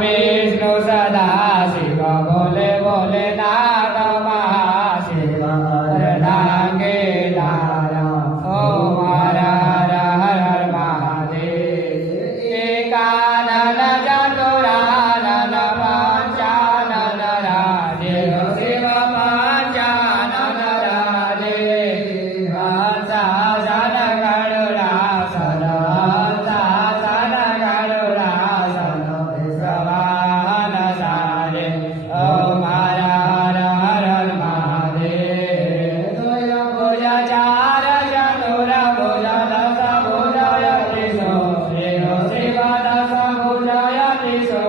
विष्णु सदा शिव बोले बोले नाथ महाशिव नागे नारा ओम हर हर हर हर महादेव एकानन चतुरानन पंचानन राधे शिव पंचानन राधे हंसासन गरुडासन हंसासन गरुडासन सवाहन सारे ओम हर हर हर महादेव भुज चार चतुर भुज दश भुजयति सो शिव दश भुजयति सो